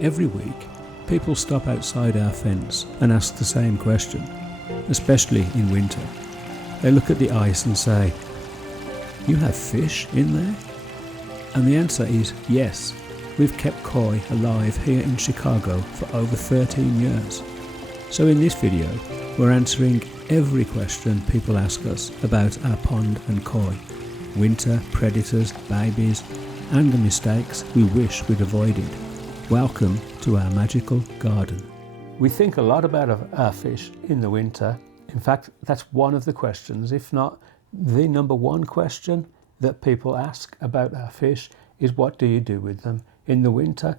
Every week, people stop outside our fence and ask the same question, especially in winter. They look at the ice and say, "You have fish in there?" And the answer is yes. We've kept koi alive here in Chicago for over 13 years. So in this video, we're answering every question people ask us about our pond and koi, winter, predators, babies, and the mistakes we wish we'd avoided. Welcome to our magical garden. We think a lot about our fish in the winter. In fact, that's one of the questions, if not the number one question that people ask about our fish is, what do you do with them in the winter?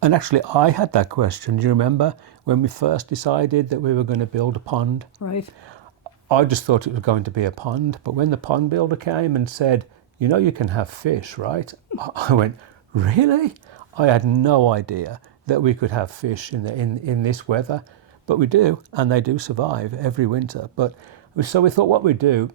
And actually, I had that question. Do you remember when we first decided that we were going to build a pond? Right. I just thought it was going to be a pond, but when the pond builder came and said, "You know, you can have fish, right?" I went, "Really?" I had no idea that we could have fish in this weather, but we do, and they do survive every winter. So we thought what we'd do,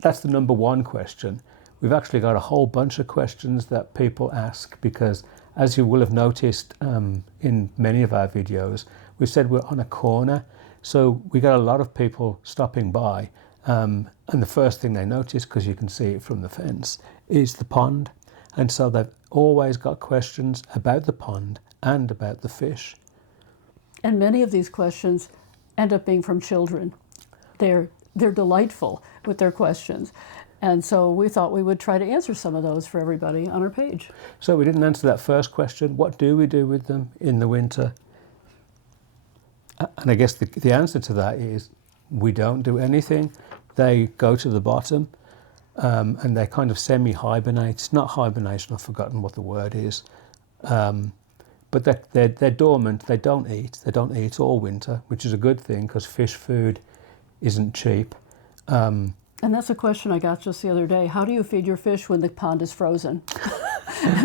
that's the number one question. We've actually got a whole bunch of questions that people ask because, as you will have noticed in many of our videos, we said we're on a corner, so we got a lot of people stopping by, and the first thing they notice, because you can see it from the fence, is the pond. And so they've always got questions about the pond and about the fish. And many of these questions end up being from children. They're delightful with their questions. And so we thought we would try to answer some of those for everybody on our page. So we didn't answer that first question. What do we do with them in the winter? And I guess the answer to that is we don't do anything. They go to the bottom. And they kind of semi-hibernate. It's not hibernation, I've forgotten what the word is. But they're dormant, they don't eat all winter, which is a good thing because fish food isn't cheap. And that's a question I got just the other day. How do you feed your fish when the pond is frozen?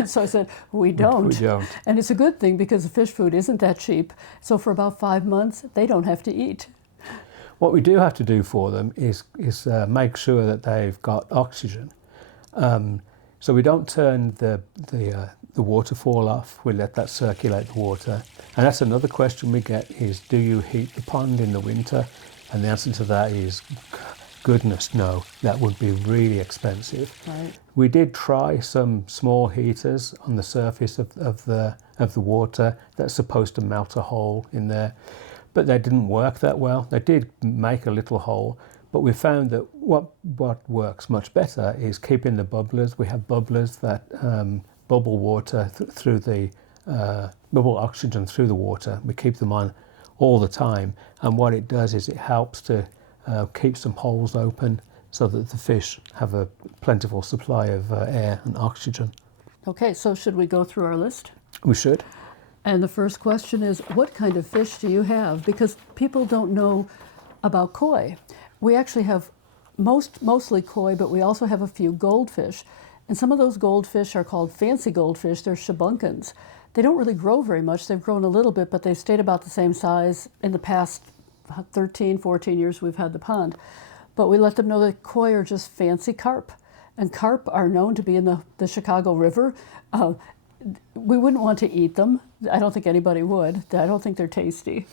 So I said, we don't. We don't. And it's a good thing because the fish food isn't that cheap. So for about 5 months, they don't have to eat. What we do have to do for them is make sure that they've got oxygen. So we don't turn the waterfall off. We let that circulate the water. And that's another question we get is, do you heat the pond in the winter? And the answer to that is, goodness, no. That would be really expensive. Right. We did try some small heaters on the surface of the water that's supposed to melt a hole in there. But they didn't work that well. They did make a little hole, but we found that what works much better is keeping the bubblers. We have bubblers that bubble water through the bubble oxygen through the water. We keep them on all the time, and what it does is it helps to keep some holes open so that the fish have a plentiful supply of air and oxygen. Okay, so should we go through our list? We should. And the first question is, what kind of fish do you have? Because people don't know about koi. We actually have mostly koi, but we also have a few goldfish. And some of those goldfish are called fancy goldfish. They're shabunkins. They don't really grow very much. They've grown a little bit, but they've stayed about the same size in the past 13, 14 years we've had the pond. But we let them know that koi are just fancy carp. And carp are known to be in the Chicago River. We wouldn't want to eat them. I don't think anybody would. I don't think they're tasty.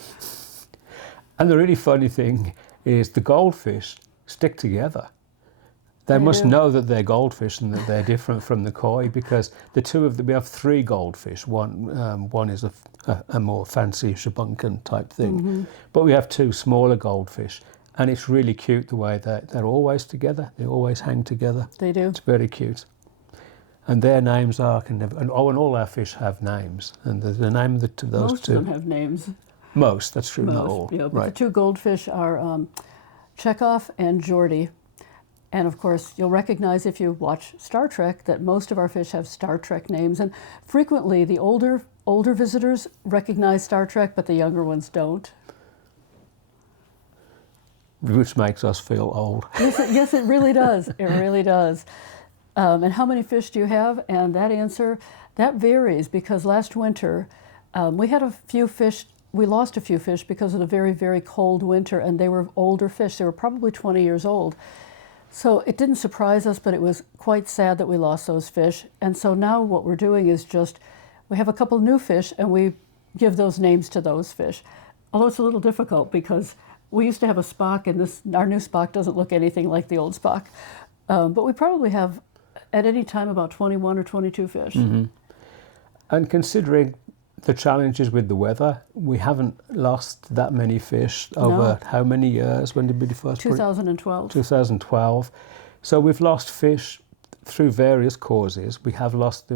And the really funny thing is the goldfish stick together. They must know that they're goldfish and that they're different from the koi, because the two of them, we have 3 goldfish. One is a more fancy shabunkin type thing. Mm-hmm. But we have 2 smaller goldfish. And it's really cute the way that they're always together. They always hang together. They do. It's very cute. And their names are, and all our fish have names. And the name of those two. Most of them have names. Most, that's true, Most, not all. Yeah, but right. The 2 goldfish are Chekhov and Geordie. And of course, you'll recognize if you watch Star Trek that most of our fish have Star Trek names. And frequently, the older visitors recognize Star Trek, but the younger ones don't. Which makes us feel old. Yes, it really does. It really does. And how many fish do you have? And that answer, that varies, because last winter we had a few fish. We lost a few fish because of the very, very cold winter, and they were older fish. They were probably 20 years old. So it didn't surprise us, but it was quite sad that we lost those fish. And so now what we're doing is we have a couple new fish, and we give those names to those fish. Although it's a little difficult because we used to have a spock, and our new spock doesn't look anything like the old spock. But we probably have, at any time, about 21 or 22 fish. Mm-hmm. And considering the challenges with the weather, we haven't lost that many fish over how many years? When did we first? 2012. 2012. So we've lost fish through various causes. We have lost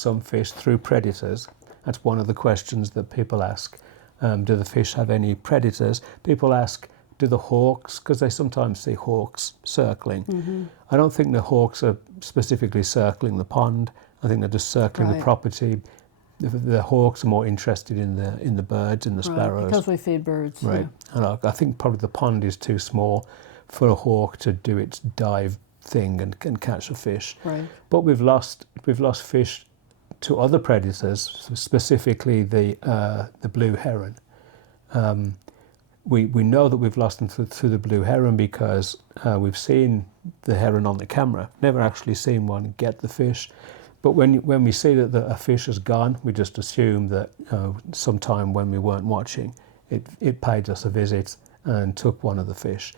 some fish through predators. That's one of the questions that people ask. Do the fish have any predators? People ask, do the hawks, because they sometimes see hawks circling. Mm-hmm. I don't think the hawks are specifically circling the pond. I think they're just circling the property. The hawks are more interested in the birds and the sparrows. Because we feed birds. Right. Yeah. And I think probably the pond is too small for a hawk to do its dive thing and catch a fish. Right. But we've lost fish to other predators, specifically the blue heron. We know that we've lost them through the blue heron because we've seen the heron on the camera, never actually seen one get the fish. But when we see that a fish has gone, we just assume that sometime when we weren't watching, it paid us a visit and took one of the fish.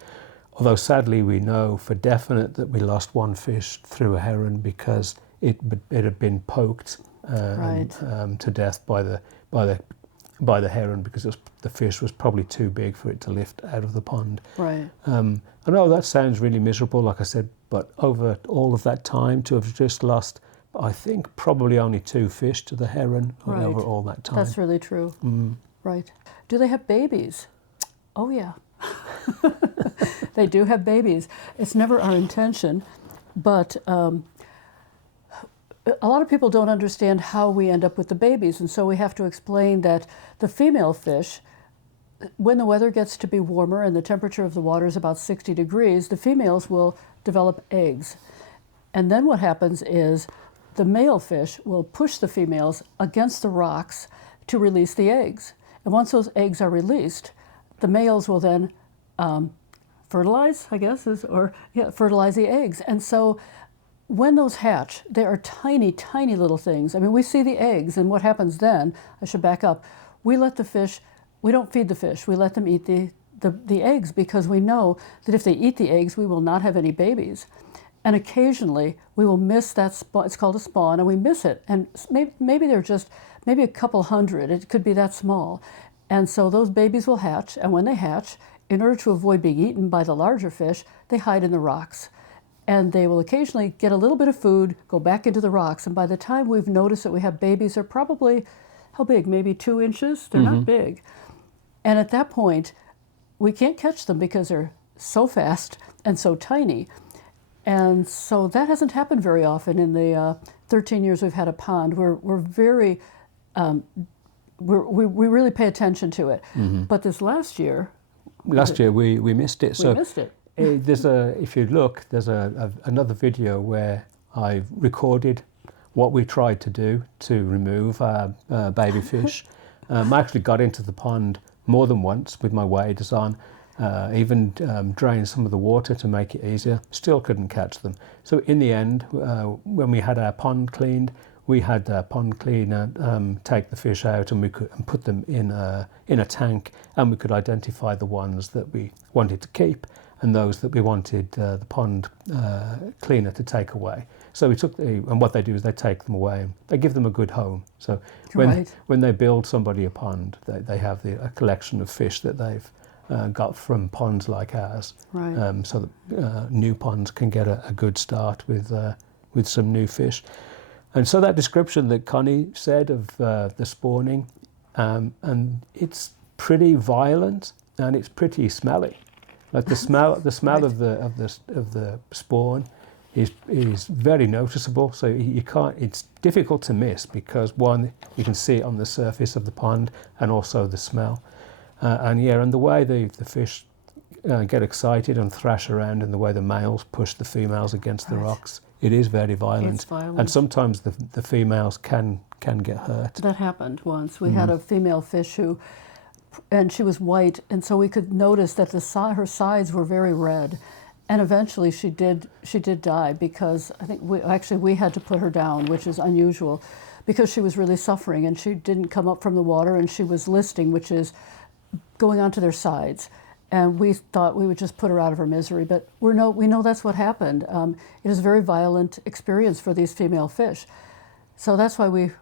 Although sadly we know for definite that we lost one fish through a heron because it had been poked to death by the heron because the fish was probably too big for it to lift out of the pond. Right. I know that sounds really miserable, like I said, but over all of that time to have just lost, I think, probably only 2 fish to the heron over all that time. That's really true. Mm. Right. Do they have babies? Oh, yeah. They do have babies. It's never our intention, but a lot of people don't understand how we end up with the babies, and so we have to explain that the female fish, when the weather gets to be warmer and the temperature of the water is about 60 degrees, the females will develop eggs. And then what happens is the male fish will push the females against the rocks to release the eggs. And once those eggs are released, the males will then fertilize, I guess, fertilize the eggs. And so when those hatch, they are tiny, tiny little things. I mean, we see the eggs, and what happens then, I should back up, we don't feed the fish, we let them eat the eggs because we know that if they eat the eggs, we will not have any babies. And occasionally we will miss that spawn. It's called a spawn, and we miss it. And maybe they're just a couple hundred. It could be that small. And so those babies will hatch, and when they hatch, in order to avoid being eaten by the larger fish, they hide in the rocks. And they will occasionally get a little bit of food, go back into the rocks, and by the time we've noticed that we have babies, they're probably, how big? Maybe 2 inches? They're not big. And at that point, we can't catch them because they're so fast and so tiny. And so that hasn't happened very often in the 13 years we've had a pond. We're very, we really pay attention to it. Mm-hmm. But this last year we missed it. We missed it. If you look, there's another video where I recorded what we tried to do to remove baby fish. I actually got into the pond more than once with my waders on. Even drained some of the water to make it easier. Still couldn't catch them. So in the end, when we had our pond cleaned, we had a pond cleaner take the fish out and we could put them in a tank, and we could identify the ones that we wanted to keep and those that we wanted the pond cleaner to take away. So we took and what they do is they take them away. They give them a good home. So when they build somebody a pond, they have a collection of fish that they've got from ponds like ours, so that new ponds can get a good start with some new fish. And so that description that Connie said of the spawning, and it's pretty violent and it's pretty smelly. Like the smell of the spawn is very noticeable. So you can't. It's difficult to miss because one, you can see it on the surface of the pond, and also the smell. And the way the fish get excited and thrash around, and the way the males push the females against the rocks, it is very violent. It's violent. And sometimes the females can get hurt. That happened once. We had a female fish and she was white, and so we could notice that her sides were very red. And eventually she did die because I think we had to put her down, which is unusual. because she was really suffering and she didn't come up from the water and she was listing, which is going onto their sides. And we thought we would just put her out of her misery, but we know that's what happened. It is a very violent experience for these female fish. So that's why we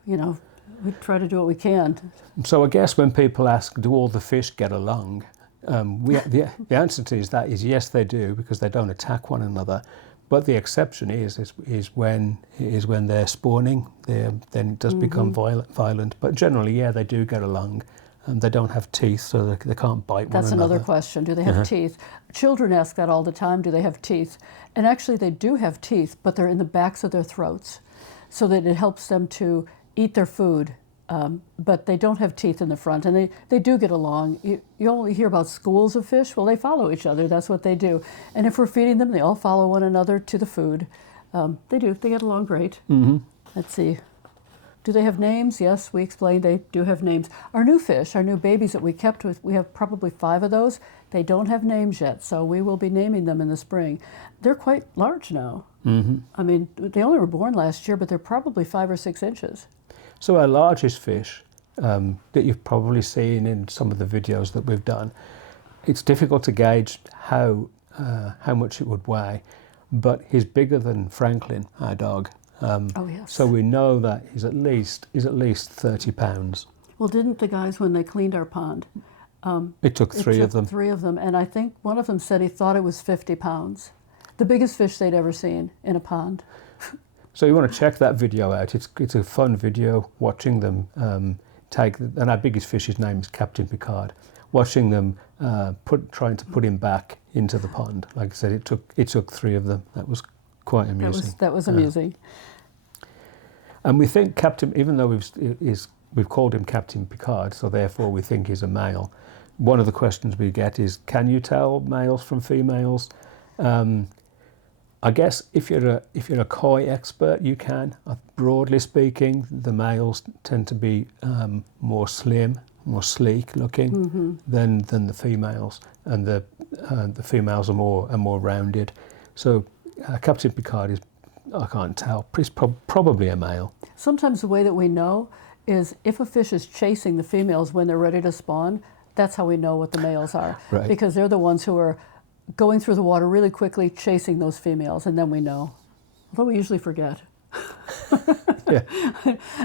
try to do what we can. So I guess when people ask, do all the fish get along? The answer to that is yes, they do, because they don't attack one another. But the exception is when they're spawning, then it does become violent. But generally, yeah, they do get along. They don't have teeth, so they can't bite one another. That's another question. Do they have teeth? Children ask that all the time. Do they have teeth? And actually, they do have teeth, but they're in the backs of their throats, so that it helps them to eat their food. But they don't have teeth in the front, and they do get along. You only hear about schools of fish. Well, they follow each other. That's what they do. And if we're feeding them, they all follow one another to the food. They do. They get along great. Mm-hmm. Let's see. Do they have names? Yes, we explained they do have names. Our new fish, our new babies that we kept with, we have probably 5 of those. They don't have names yet, so we will be naming them in the spring. They're quite large now. Mm-hmm. I mean, they only were born last year, but they're probably 5 or 6 inches. So our largest fish that you've probably seen in some of the videos that we've done, it's difficult to gauge how much it would weigh, but he's bigger than Franklin, our dog. Oh yes. So we know that he's at least 30 pounds. Well, didn't the guys, when they cleaned our pond, It took three of them. 3 of them, and I think one of them said he thought it was 50 pounds. The biggest fish they'd ever seen in a pond. So you want to check that video out. It's a fun video watching them and our biggest fish's name is Captain Picard. Watching them trying to put him back into the pond. Like I said, it took 3 of them. That was quite amusing. That was amusing. And we think Captain, even though we've called him Captain Picard, so therefore we think he's a male. One of the questions we get is, can you tell males from females? I guess if you're a koi expert, you can. Broadly speaking, the males tend to be more slim, more sleek looking than the females, and the females are more rounded. So Captain Picard is, I can't tell, he's probably a male. Sometimes the way that we know is if a fish is chasing the females when they're ready to spawn, that's how we know what the males are. Right. Because they're the ones who are going through the water really quickly, chasing those females, and then we know. Although we usually forget. Yeah.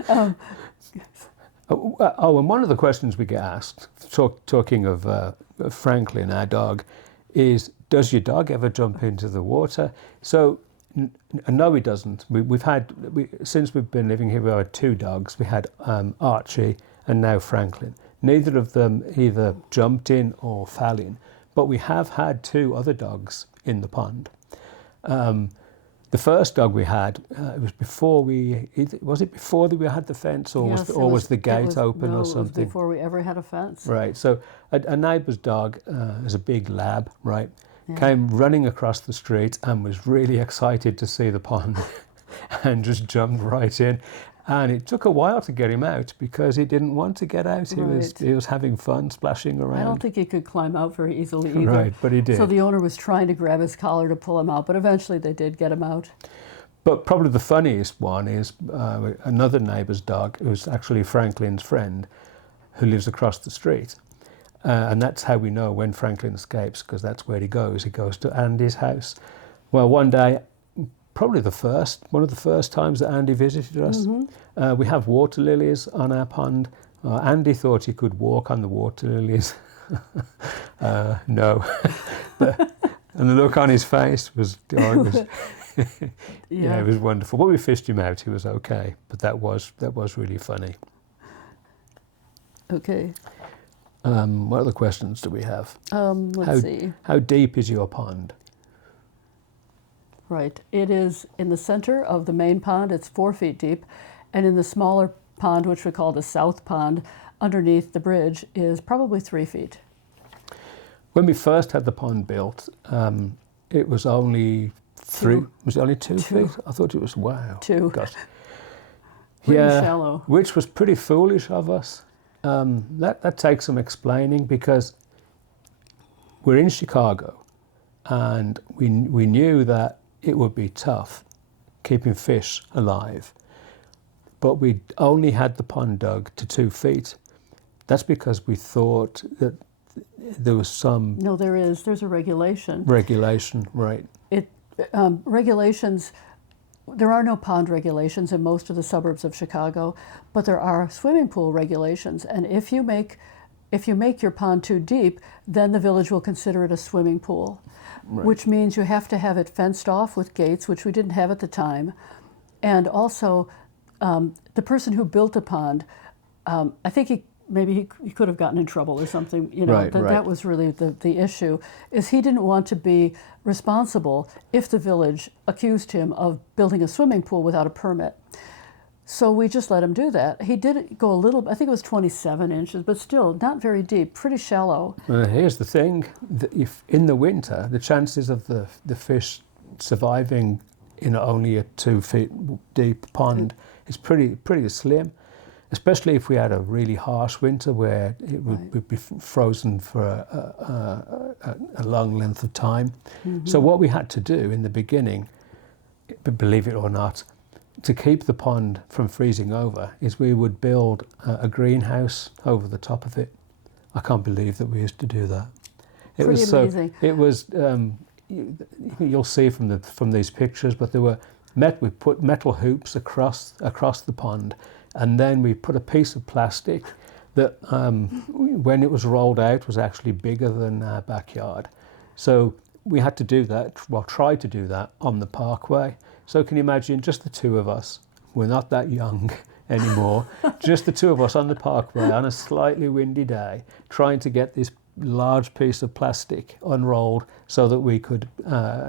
And one of the questions we get asked, talking of Franklin, our dog, is, does your dog ever jump into the water? So, no, he doesn't. Since we've been living here, we had 2 dogs. We had Archie and now Franklin. Neither of them either jumped in or fell in, but we have had 2 other dogs in the pond. The first dog we had, it was before we had the fence, or Yes, was the gate open or something? It was before we ever had a fence. Right. So a neighbour's dog is a big lab, right? Yeah. Came running across the street and was really excited to see the pond, and just jumped right in. And it took a while to get him out because he didn't want to get out. He was having fun splashing around. I don't think he could climb out very easily either. Right, but he did. So the owner was trying to grab his collar to pull him out, but eventually they did get him out. But probably the funniest one is another neighbour's dog, who's actually Franklin's friend, who lives across the street. And that's how we know when Franklin escapes, because that's where he goes. He goes to Andy's house. Well, one day, probably one of the first times that Andy visited us, we have water lilies on our pond. Andy thought he could walk on the water lilies. No. And the look on his face was, yeah, it was wonderful. When we fished him out, he was okay, but that was really funny. Okay. What other questions do we have? Let's see. How deep is your pond? Right. It is in the center of the main pond. It's 4 feet deep. And in the smaller pond, which we call the South Pond, underneath the bridge, is probably 3 feet. When we first had the pond built, it was only 3. Was it only 2 feet? I thought it was, wow. 2. Gosh. Pretty Yeah, shallow. which was pretty foolish of us. That takes some explaining, because we're in Chicago and we knew that it would be tough keeping fish alive. but we only had the pond dug to 2 feet. That's because we thought that there was some No, there's a regulation. regulation, right? Regulations, there are no pond regulations in most of the suburbs of Chicago, but there are swimming pool regulations. And if you make your pond too deep, then the village will consider it a swimming pool, Right. which means you have to have it fenced off with gates, which we didn't have at the time. And also, the person who built the pond, I think maybe he could have gotten in trouble or something. Right. That was really the issue, is he didn't want to be responsible if the village accused him of building a swimming pool without a permit. So we just let him do that. He did go a little, I think it was 27 inches, but still not very deep, pretty shallow. Here's the thing, if in the winter, the chances of the fish surviving in only a 2 feet deep pond is pretty slim, especially if we had a really harsh winter where it would be frozen for a long length of time. Mm-hmm. So what we had to do in the beginning, believe it or not, to keep the pond from freezing over, is we would build a greenhouse over the top of it. I can't believe that we used to do that. It Pretty was amazing. It was. You'll see from these pictures, but we put metal hoops across the pond, and then we put a piece of plastic that, when it was rolled out, was actually bigger than our backyard. So we had to do that. Well, try to do that on the parkway. So can you imagine just the two of us? We're not that young anymore. Just the two of us on the parkway on a slightly windy day, trying to get this large piece of plastic unrolled so that we could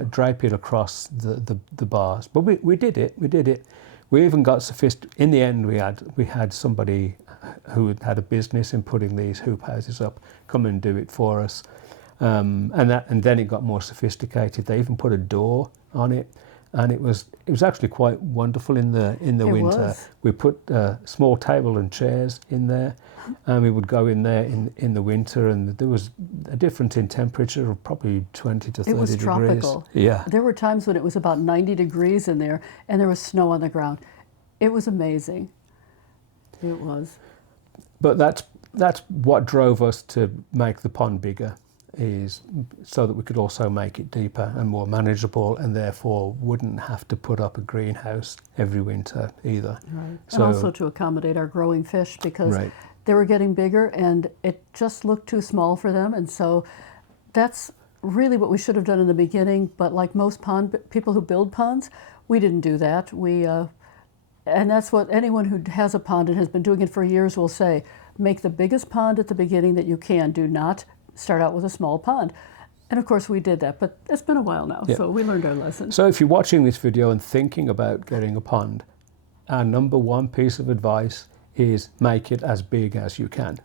drape it across the bars. But we did it. We even got sophisticated. In the end, we had somebody who had a business in putting these hoop houses up come and do it for us. And then it got more sophisticated. They even put a door on it. And it was actually quite wonderful in the winter. Was. We put a small table and chairs in there, and we would go in there in the winter, and there was a difference in temperature of probably 20 to 30 degrees. It was tropical. Yeah. There were times when it was about 90 degrees in there, and there was snow on the ground. It was amazing. It was. But that's what drove us to make the pond bigger, is so that we could also make it deeper and more manageable, and therefore wouldn't have to put up a greenhouse every winter either. Right. So, and also to accommodate our growing fish, because right. they were getting bigger and it just looked too small for them. And so that's really what we should have done in the beginning. But like most people who build ponds, we didn't do that. And that's what anyone who has a pond and has been doing it for years will say: make the biggest pond at the beginning that you can. Do not start out with a small pond. And of course we did that, but it's been a while now, so we learned our lesson. So if you're watching this video and thinking about getting a pond, our number one piece of advice is make it as big as you can,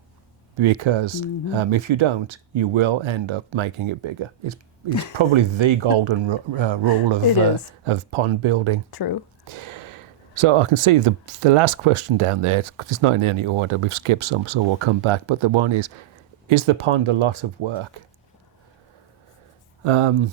because if you don't, you will end up making it bigger. It's probably the golden rule of pond building. True. So I can see the last question down there. It's not in any order. We've skipped some, so we'll come back. But the one is the pond a lot of work? I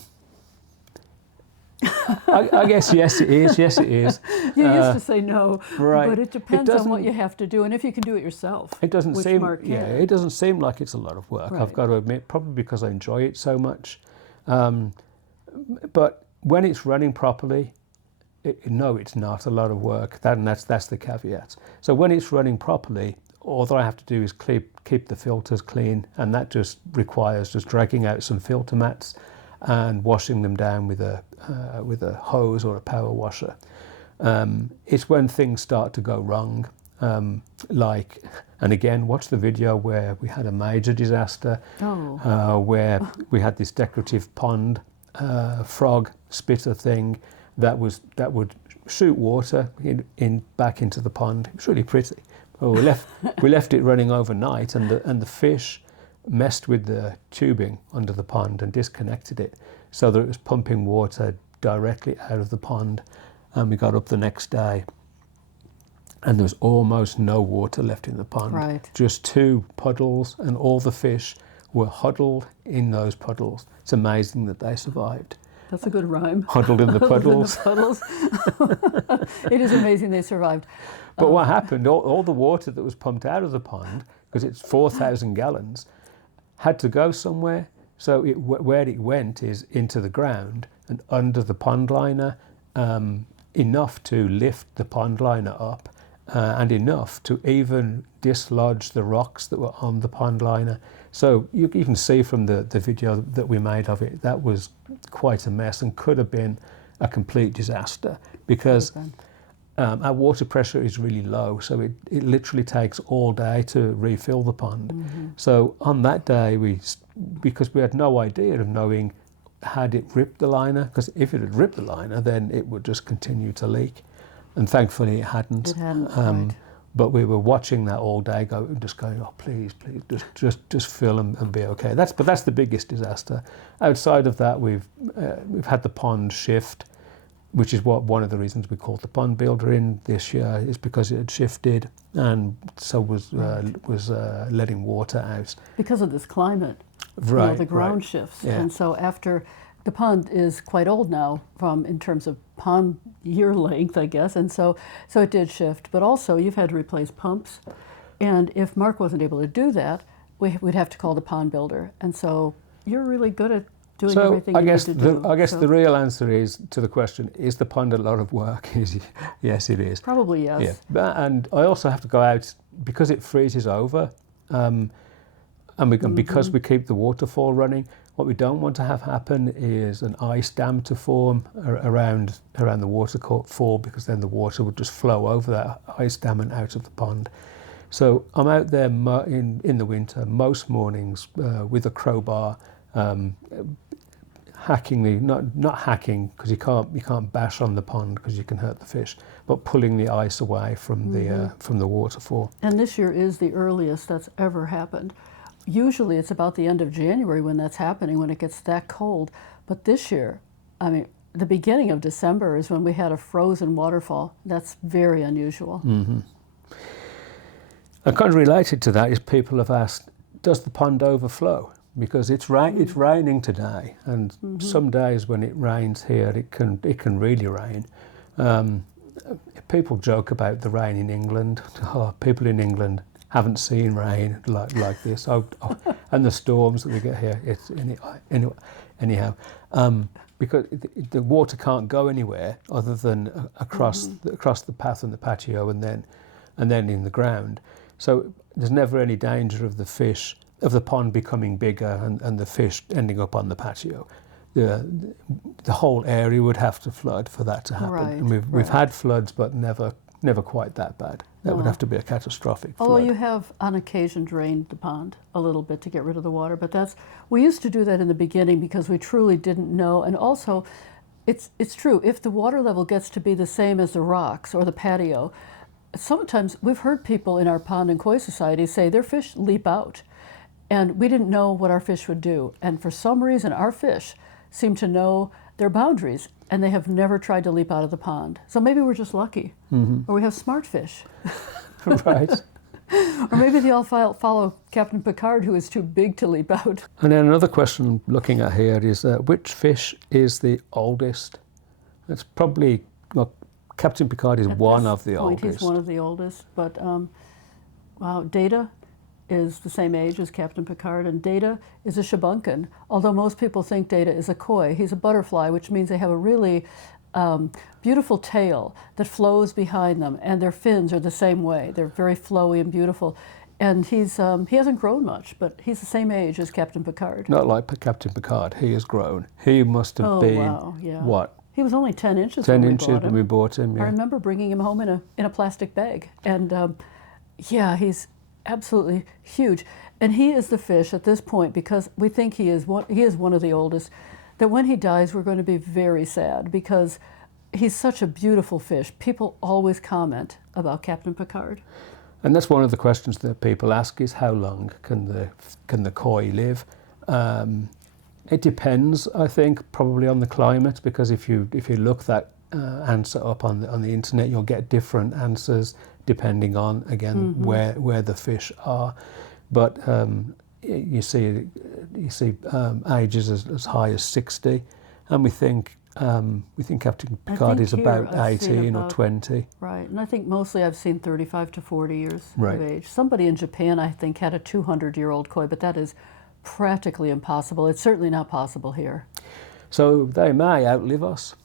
guess yes it is. Yes it is. You used to say no, right. But it depends on what you have to do and if you can do it yourself. It doesn't which seem Mark can. it doesn't seem like it's a lot of work. Right. I've got to admit, probably because I enjoy it so much. But when it's running properly, no, it's not a lot of work. That's the caveat. So when it's running properly, all that I have to do is keep the filters clean, and that just requires just dragging out some filter mats and washing them down with a hose or a power washer. It's when things start to go wrong, and again, watch the video where we had a major disaster, where we had this decorative pond frog spitter thing that would shoot water back into the pond. It was really pretty. Well, we left it running overnight, and the fish messed with the tubing under the pond and disconnected it, so that it was pumping water directly out of the pond. And we got up the next day, and there was almost no water left in the pond. Right. Just 2 puddles, and all the fish were huddled in those puddles. It's amazing that they survived. That's a good rhyme. Huddled in the puddles. Puddles. It is amazing they survived. But what happened, all the water that was pumped out of the pond, because it's 4,000 gallons, had to go somewhere. So where it went is into the ground and under the pond liner, enough to lift the pond liner up and enough to even dislodge the rocks that were on the pond liner. So you can see from the video that we made of it, that was quite a mess and could have been a complete disaster, because our water pressure is really low, so it literally takes all day to refill the pond. So on that day, because we had no idea of knowing had it ripped the liner, because if it had ripped the liner, then it would just continue to leak. And thankfully it hadn't. It hadn't, right. But we were watching that all day, just going, oh, please, just fill and be okay. That's the biggest disaster. Outside of that, we've had the pond shift, which is one of the reasons we called the pond builder in this year, is because it had shifted and so was letting water out. Because of this climate, right, the ground shifts. Yeah. And so after, the pond is quite old now in terms of pond year length, I guess, and so it did shift. But also you've had to replace pumps, and if Mark wasn't able to do that, we'd have to call the pond builder. And so you're really good at doing everything you need to do. I guess the real answer is to the question, is the pond a lot of work? Yes, it is. Probably yes. Yeah. And I also have to go out, because it freezes over, and because we keep the waterfall running, what we don't want to have happen is an ice dam to form around the waterfall, because then the water would just flow over that ice dam and out of the pond. So I'm out there in the winter most mornings with a crowbar, hacking not hacking, because you can't bash on the pond because you can hurt the fish, but pulling the ice away from the waterfall. And this year is the earliest that's ever happened. Usually it's about the end of January when that's happening, when it gets that cold. But this year, I mean, the beginning of December is when we had a frozen waterfall. That's very unusual. And kind of related to that is people have asked, does the pond overflow? Because it's raining today, and some days when it rains here, it can really rain. People joke about the rain in England. Oh, people in England haven't seen rain like this. And the storms that we get here. Anyhow, because the water can't go anywhere other than across the path and the patio, and then in the ground. So there's never any danger of the pond becoming bigger and the fish ending up on the patio. The whole area would have to flood for that to happen. Right, And we've had floods, but never quite that bad. That would have to be a catastrophic flood. Although you have on occasion drained the pond a little bit to get rid of the water, but we used to do that in the beginning because we truly didn't know. And also, it's true, if the water level gets to be the same as the rocks or the patio, sometimes we've heard people in our pond and koi society say their fish leap out. And we didn't know what our fish would do. And for some reason, our fish seem to know their boundaries, and they have never tried to leap out of the pond. So maybe we're just lucky, or we have smart fish. Right. Or maybe they all follow Captain Picard, who is too big to leap out. And then another question looking at here is which fish is the oldest? It's probably, well, Captain Picard is one of the oldest. He's one of the oldest, but Data is the same age as Captain Picard, and Data is a shabunkin, although most people think Data is a koi. He's a butterfly, which means they have a really beautiful tail that flows behind them, and their fins are the same way. They're very flowy and beautiful. And he hasn't grown much, but he's the same age as Captain Picard. Not like Captain Picard, he has grown. He must have been, what? He was only 10 inches 10 when inches when we bought him, yeah. I remember bringing him home in a plastic bag. And he's absolutely huge. And he is the fish at this point, because we think he is one of the oldest, that when he dies we're going to be very sad, because he's such a beautiful fish. People always comment about Captain Picard. And that's one of the questions that people ask, is how long can the koi live? It depends, I think, probably on the climate, because if you look that answer up on the internet, you'll get different answers depending on, again, where the fish are. But you see ages as high as 60, and we think Captain Picard is here about I've seen 18 or 20. Right, and I think mostly I've seen 35 to 40 years Right. of age. Somebody in Japan, I think, had a 200-year-old koi, but that is practically impossible. It's certainly not possible here, So they may outlive us.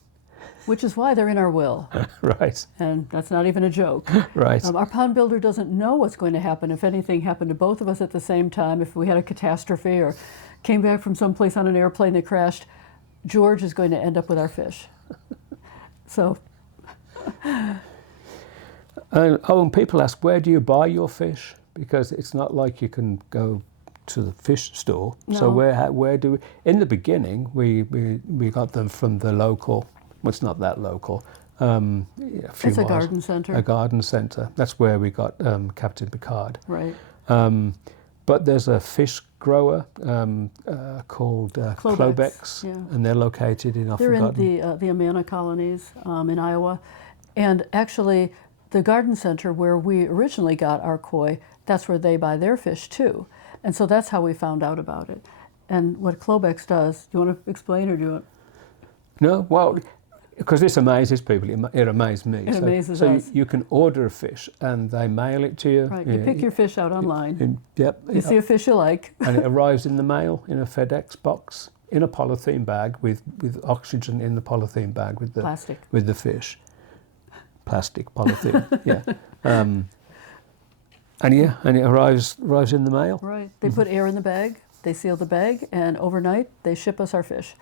which is why they're in our will. Right, And that's not even a joke. right. Our pond builder doesn't know what's going to happen if anything happened to both of us at the same time, if we had a catastrophe or came back from someplace on an airplane that crashed. George is going to end up with our fish. So, and people ask, where do you buy your fish? Because it's not like you can go to the fish store. No. So where do we? In the beginning, we got them from the local. Well, it's not that local. A few it's a miles, garden center. A garden centre. That's where we got Captain Picard. Right. But there's a fish grower called Klobex, yeah. and they're located in. They're in the Amana colonies in Iowa. And actually, the garden center where we originally got our koi, that's where they buy their fish too. And so that's how we found out about it. And what Klobex does, do you want to explain or do you want? No, well, because this amazes people, it amazed me. It amazes so us. you can order a fish and they mail it to you. Right, you pick your fish out online. Yep. You see a fish you like. And it arrives in the mail in a FedEx box in a polythene bag with oxygen in the polythene bag with the Plastic. with the fish. Plastic polythene. Yeah. And it arrives in the mail. Right. They put air in the bag, they seal the bag, and overnight they ship us our fish.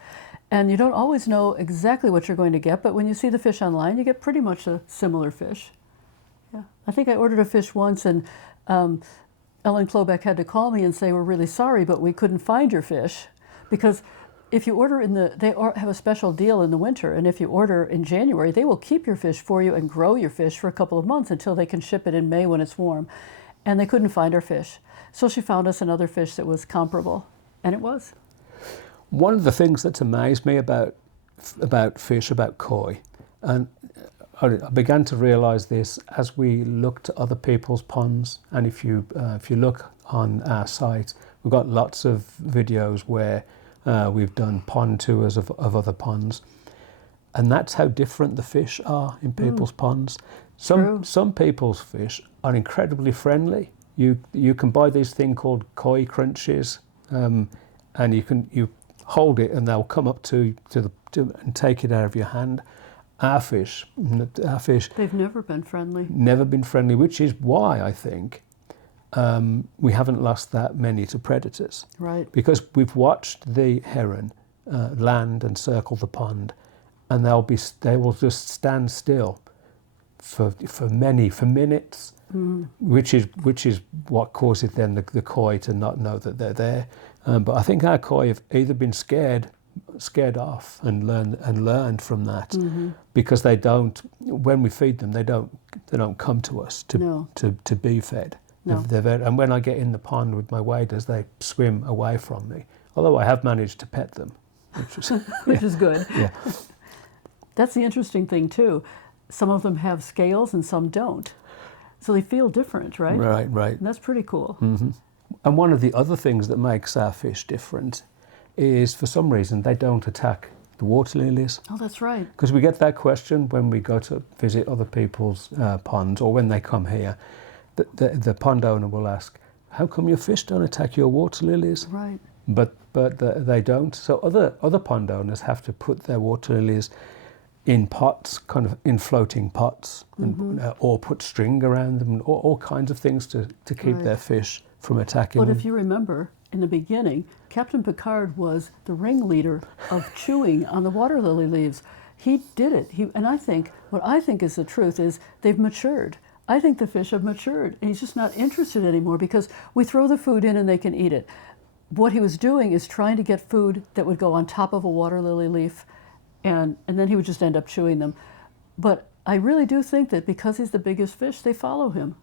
And you don't always know exactly what you're going to get, but when you see the fish online, you get pretty much a similar fish. Yeah. I think I ordered a fish once, and Ellen Klobeck had to call me and say, we're really sorry, but we couldn't find your fish. Because if you order they have a special deal in the winter, and if you order in January, they will keep your fish for you and grow your fish for a couple of months until they can ship it in May when it's warm. And they couldn't find our fish. So she found us another fish that was comparable, and it was. One of the things that's amazed me about fish, about koi, and I began to realise this as we looked at other people's ponds. And if you look on our site, we've got lots of videos where we've done pond tours of other ponds, and that's how different the fish are in people's ponds. Some people's fish are incredibly friendly. You can buy these thing called koi crunches, and you hold it and they'll come up to and take it out of your hand. Our fish, they've never been friendly. Never been friendly, which is why I think we haven't lost that many to predators. Right. Because we've watched the heron land and circle the pond, and they will just stand still for minutes, which is what causes then the koi to not know that they're there. But I think our koi have either been scared off and learned from that, because they don't. When we feed them, they don't come to us to be fed. No. And when I get in the pond with my waders, they swim away from me. Although I have managed to pet them, which is good. Yeah. That's the interesting thing too. Some of them have scales and some don't. So they feel different, right? Right. And that's pretty cool. Mm-hmm. And one of the other things that makes our fish different is, for some reason, they don't attack the water lilies. Oh, that's right. Because we get that question when we go to visit other people's ponds, or when they come here. The pond owner will ask, how come your fish don't attack your water lilies? Right. But they don't. So other pond owners have to put their water lilies in pots, kind of in floating pots, or put string around them, or all kinds of things to keep their fish from attacking But them. if you remember, in the beginning, Captain Picard was the ringleader of chewing on the water lily leaves. He did it. And what I think is the truth is they've matured. I think the fish have matured, and he's just not interested anymore because we throw the food in and they can eat it. What he was doing is trying to get food that would go on top of a water lily leaf, and then he would just end up chewing them. But I really do think that because he's the biggest fish, they follow him.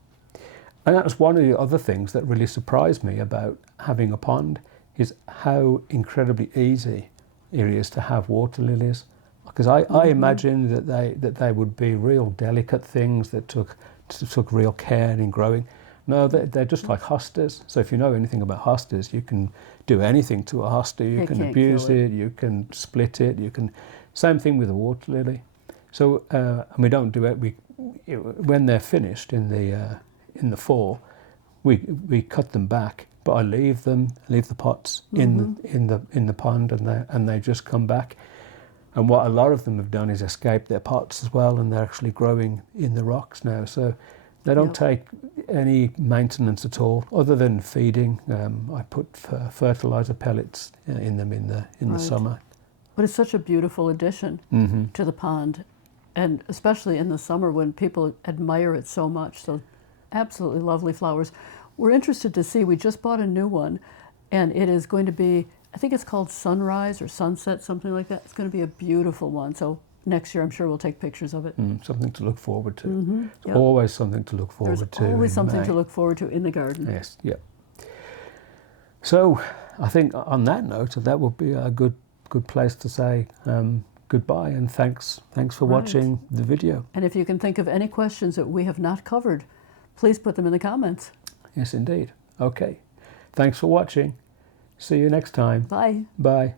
And that was one of the other things that really surprised me about having a pond, is how incredibly easy it is to have water lilies. Because I imagined that they would be real delicate things that took real care in growing. No, they're just like hostas. So if you know anything about hostas, you can do anything to a hosta. You can abuse it, you can split it, you can... Same thing with a water lily. So, and we don't do it, when they're finished in the fall, we cut them back, but I leave the pots in the pond, and they just come back. And what a lot of them have done is escape their pots as well, and they're actually growing in the rocks now. So they don't take any maintenance at all, other than feeding. I put fertilizer pellets in them in the summer. But it's such a beautiful addition to the pond, and especially in the summer when people admire it so much. So absolutely lovely flowers. We're interested to see, we just bought a new one, and it is going to be, I think it's called Sunrise or Sunset, something like that. It's going to be a beautiful one. So next year, I'm sure we'll take pictures of it. Something to look forward to. It's always something to look forward to. There's always something to look forward to in the garden. Yes, yeah. So I think on that note, that would be a good place to say goodbye, and thanks for watching the video. And if you can think of any questions that we have not covered, please put them in the comments. Yes, indeed. Okay. Thanks for watching. See you next time. Bye. Bye.